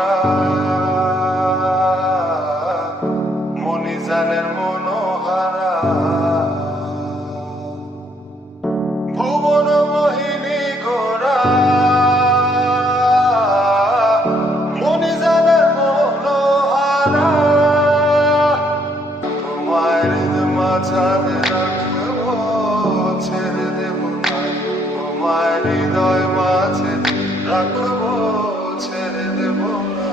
ভরা মনিজানের মনোহারা ভুবন মোহিনী গোরা মনিজানের মনোহারা তোমার মাঝাতে রাখবো ছেড়ে দেব না তোমার হৃদয় মাঝে রাখবো ছেড়ে দেব না।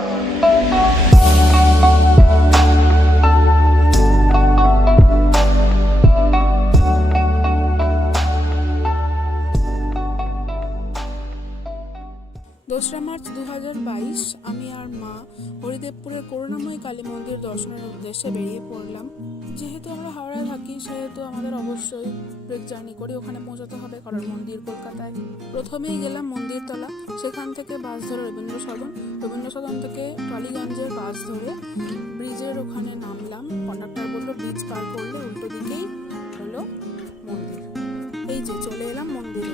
দোসরা মার্চ 2022 আমি আর মা হরিদেবপুরের করুণাময়ী কালী মন্দির দর্শনের উদ্দেশ্যে বেরিয়ে পড়লাম। যেহেতু আমরা হাওড়ায় থাকি সেহেতু আমাদের অবশ্যই ব্রেক জার্নি করে ওখানে পৌঁছাতে হবে, কারণ মন্দির কলকাতায়। প্রথমেই গেলাম মন্দিরতলা, সেখান থেকে বাস ধরে রবীন্দ্র সদন থেকে টালিগঞ্জের বাস ধরে ব্রিজের ওখানে নামলাম। কন্ডাক্টর বললো ব্রিজ পার করলে উল্টো দিকেই হলো মন্দির। এই যে চলে এলাম মন্দিরে।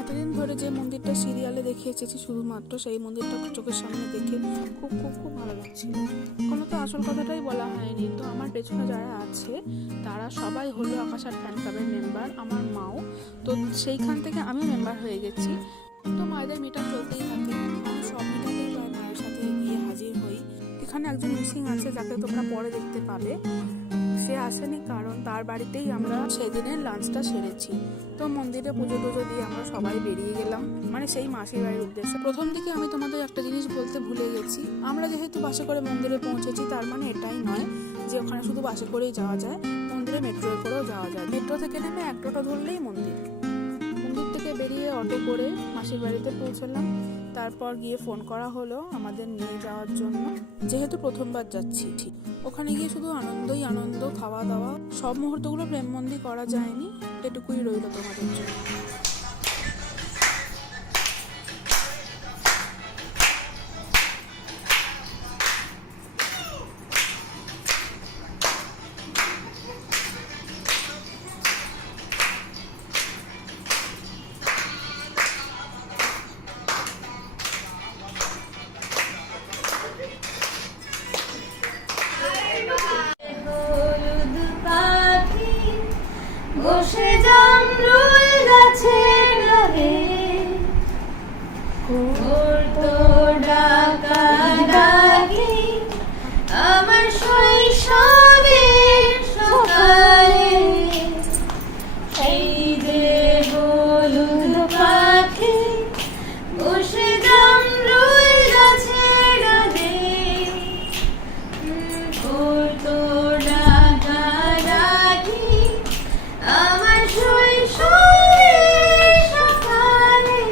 এতদিন ধরে যে মন্দিরটা সিরিয়ালে দেখে এসেছি শুধুমাত্র, সেই মন্দিরটা চোখের সামনে দেখে খুব খুব খুব ভালো লাগছিল। কোনো তো আসল কথাটাই বলা হয়নি। তো আমার পেছনে যারা আছে তারা সবাই হলো আকাশার ফ্যান ক্লাবের মেম্বার, আমার মাও। তো সেইখান থেকে আমি মেম্বার হয়ে গেছি। তো মায়েদের মিটার চলতেই থাকে, আমি সব মিটারেই মায়ের সাথে গিয়ে হাজির হই। এখানে একজন মিসিং আছে যাকে তোমরা পরে দেখতে পাবে। সে আসেনি কারণ তার বাড়িতেই আমরা সেদিনের লাঞ্চটা সেরেছি। তো মন্দিরে পুজো টুজো দিয়ে আমরা সবাই বেরিয়ে গেলাম, মানে সেই মাসির বাড়ির উদ্দেশ্যে। প্রথম দিকে আমি তোমাদের একটা জিনিস বলতে ভুলে গেছি, আমরা যেহেতু বাসে করে মন্দিরে পৌঁছেছি তার মানে এটাই নয় যে ওখানে শুধু বাসে করেই যাওয়া যায়, মন্দিরে মেট্রোয় করেও যাওয়া যায়। মেট্রো থেকে নেমে এক টোটো ধরলেই মন্দির। মন্দির থেকে বেরিয়ে অটো করে মাসির বাড়িতে পৌঁছলাম। তারপর গিয়ে ফোন করা হলো আমাদের নিয়ে যাওয়ার জন্য, যেহেতু প্রথমবার যাচ্ছি। ওখানে গিয়ে শুধু আনন্দই আনন্দ, খাওয়া দাওয়া, সব মুহূর্তগুলো প্রেমবন্দি করা যায়নি, এটুকুই রইল তোমাদের জন্য। বসে জামরুল গাছের ডালে করতো ডাকাডাকি আমার শৈশবের সকালে। সেই যে হলুদ পাখি বসে জামরুল গাছের ডালে করতো ডাকাডাকি আমার শৈশবের সকালে।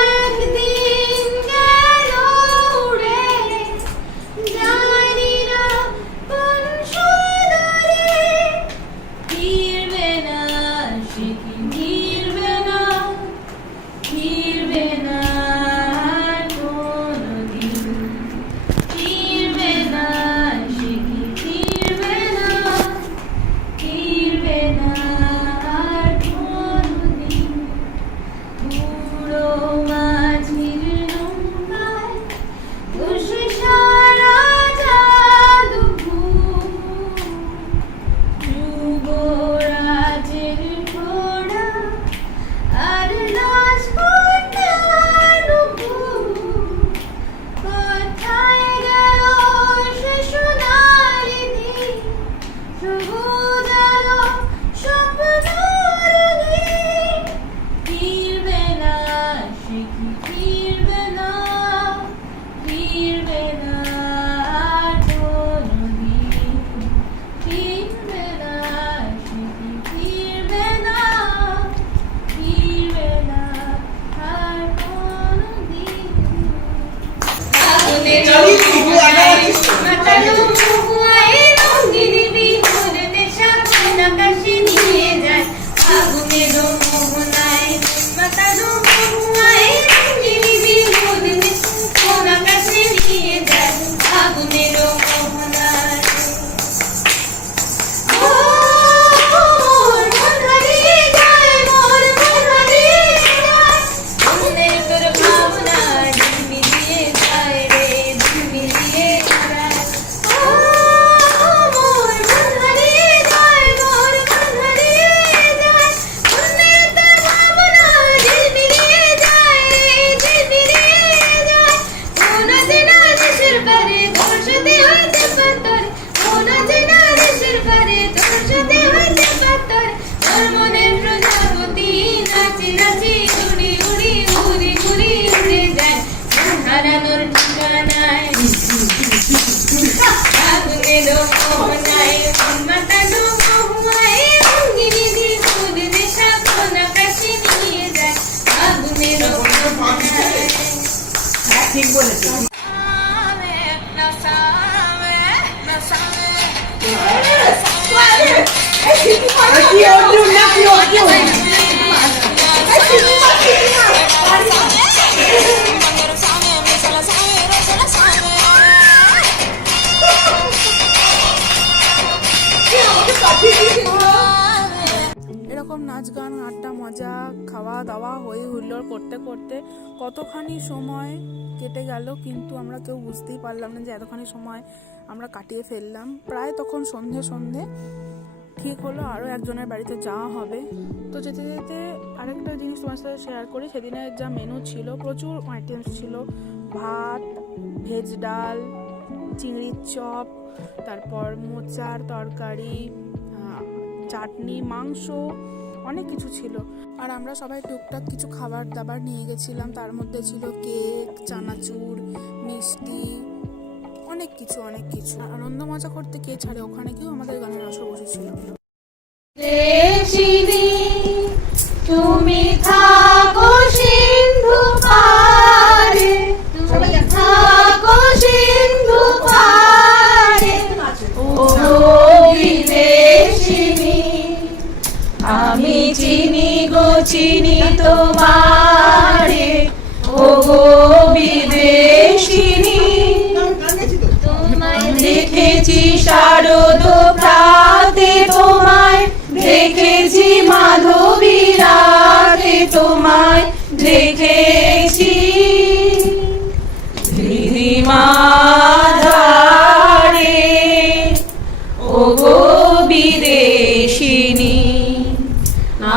একদিন গেল উড়ে জানি না কোন সুদূরে, ফিরবে না সে কি ফিরবে না, ফিরবে না আর কোনদিন, ফিরবে না সে কি ফিরবে না, ফিরবে না আর কোনদিন। বুড়ো মাঝির নৌকায় বসে সারাটা দুপুর, যুবরাজের ঘোড়া আর রাজকন্যার নুপুর, কোথায় গেল সে সোনালি দিন, সবুজ আলো স্বপ্নরঙিন, ফিরবে না সে কি ফিরবে না, ফিরবে না আর কোনদিন, ফিরবে না সে কি ফিরবে না, ফিরবে না আর কোনদিন। ভাবনা ঠিক বলেছে। কি অর্জুন না কি অর্জুন এরকম নাচ গান আড্ডা মজা খাওয়া দাওয়া হই হুল্লোড় করতে করতে কতখানি সময় কেটে গেল, কিন্তু আমরা কেউ বুঝতেই পারলাম না যে এতখানি সময় আমরা কাটিয়ে ফেললাম। প্রায় তখন সন্ধে সন্ধে ঠিক হলো আরও একজনের বাড়িতে যাওয়া হবে। তো যেতে যেতে আরেকটা জিনিস তোমার সাথে শেয়ার করি। সেদিনের যা মেনু ছিল, প্রচুর আইটেমস ছিল। ভাত, ভেজ ডাল, চিংড়ির চপ, তারপর মোচার তরকারি, চাটনি, মাংস, অনেক কিছু ছিল। আর আমরা সবাই টুকটাক কিছু খাবার দাবার নিয়ে গেছিলাম। তার মধ্যে ছিল কেক, চানাচুর, মিষ্টি, অনেক কিছু অনেক কিছু। আনন্দ মজা করতে কে ছাড়ে, ওখানে কেউ আমাদের গানের আসর বসেছিল। দেশিনী তুমি থাকো সিন্ধু পারে, তুমি থাকো সিন্ধু পারে, ও বিদেশিনী আমি চিনি গো চিনি তোমারে, ও গো বিদেশিনী তোমায় দেখেছি শারদ প্রাতে, তোমায় দেখেছি মাধবী রাতে, তোমায় দেখেছি ধারে, ও গো বিদেশিনী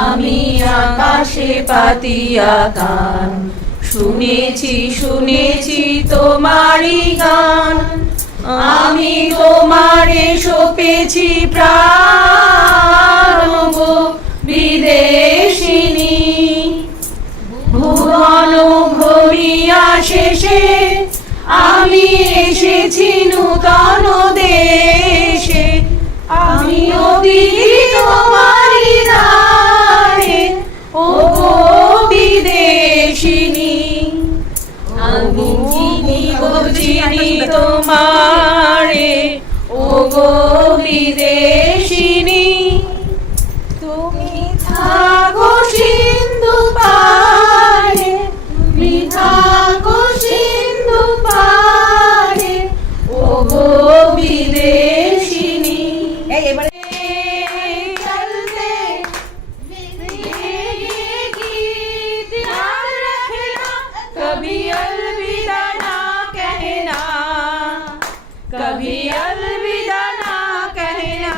আমি আকাশে পাতিয়া গান, শুনেছি শুনেছি তোমারই গান, আমি তোমারে সপেছি প্রাণ, গো বিদেশিনী ভুবন ভ্রমিয়া শেষে আমি এসেছি নূতন দেশে, আমি অতিথি তোমারই দ্বারে, ও গো বিদেশিনী আমি চিনি গো চিনি তোমারে, ও গো বিদেশিনী তুমি থাকো সিন্ধু পারে, তুমি থাকো সিন্ধু পারে, ও গো বিদেশিনী এবারে চলতে गीत याद रखना, कभी अलविदा ना कहना, कभी अलविदा ना कहना,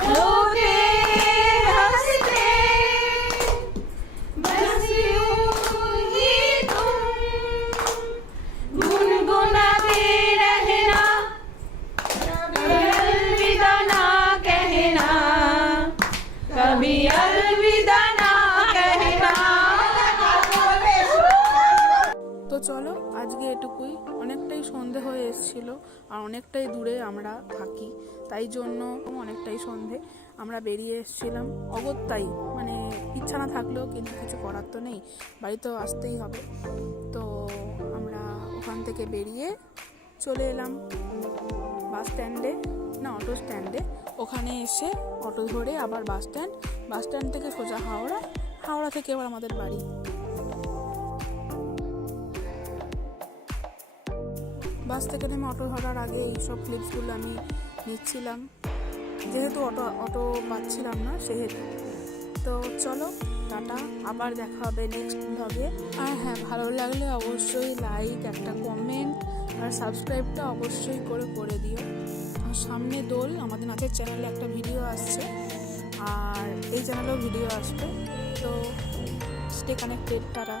रोते हंसते बस यूं ही तुम गुनगुनाते रहना, कभी अलविदा ना कहना, कभी अलविदा ना कहना। তো চলো আজকে এটুকুই। অনেকটাই সন্ধে হয়ে এসেছিল আর অনেকটাই দূরে আমরা থাকি, তাই জন্য অনেকটাই সন্ধে আমরা বেরিয়ে এসেছিলাম অগত্যাই, মানে ইচ্ছা না থাকলেও, কিন্তু কিছু করার তো নেই, বাড়ি তো আসতেই হবে। তো আমরা ওখান থেকে বেরিয়ে চলে এলাম বাস স্ট্যান্ডে, না অটো স্ট্যান্ডে। ওখানে এসে অটো ধরে আবার বাস স্ট্যান্ড থেকে সোজা হাওড়া থেকে আবার আমাদের বাড়ি। বাস থেকে নেমে অটো ধরার আগে এইসব ক্লিপসগুলো আমি নিচ্ছিলাম, যেহেতু অটো পাচ্ছিলাম না সেহেতু। তো চলো টাটা, আবার দেখা হবে নেক্সট ব্লগে। আর হ্যাঁ, ভালো লাগলে অবশ্যই লাইক, একটা কমেন্ট আর সাবস্ক্রাইবটা অবশ্যই করে দিও। আর সামনে দোল, আমাদের নাচের চ্যানেলে একটা ভিডিও আসছে, আর এই চ্যানেলেও ভিডিও আসবে। তো স্টে কানেক্টেড, টাটা।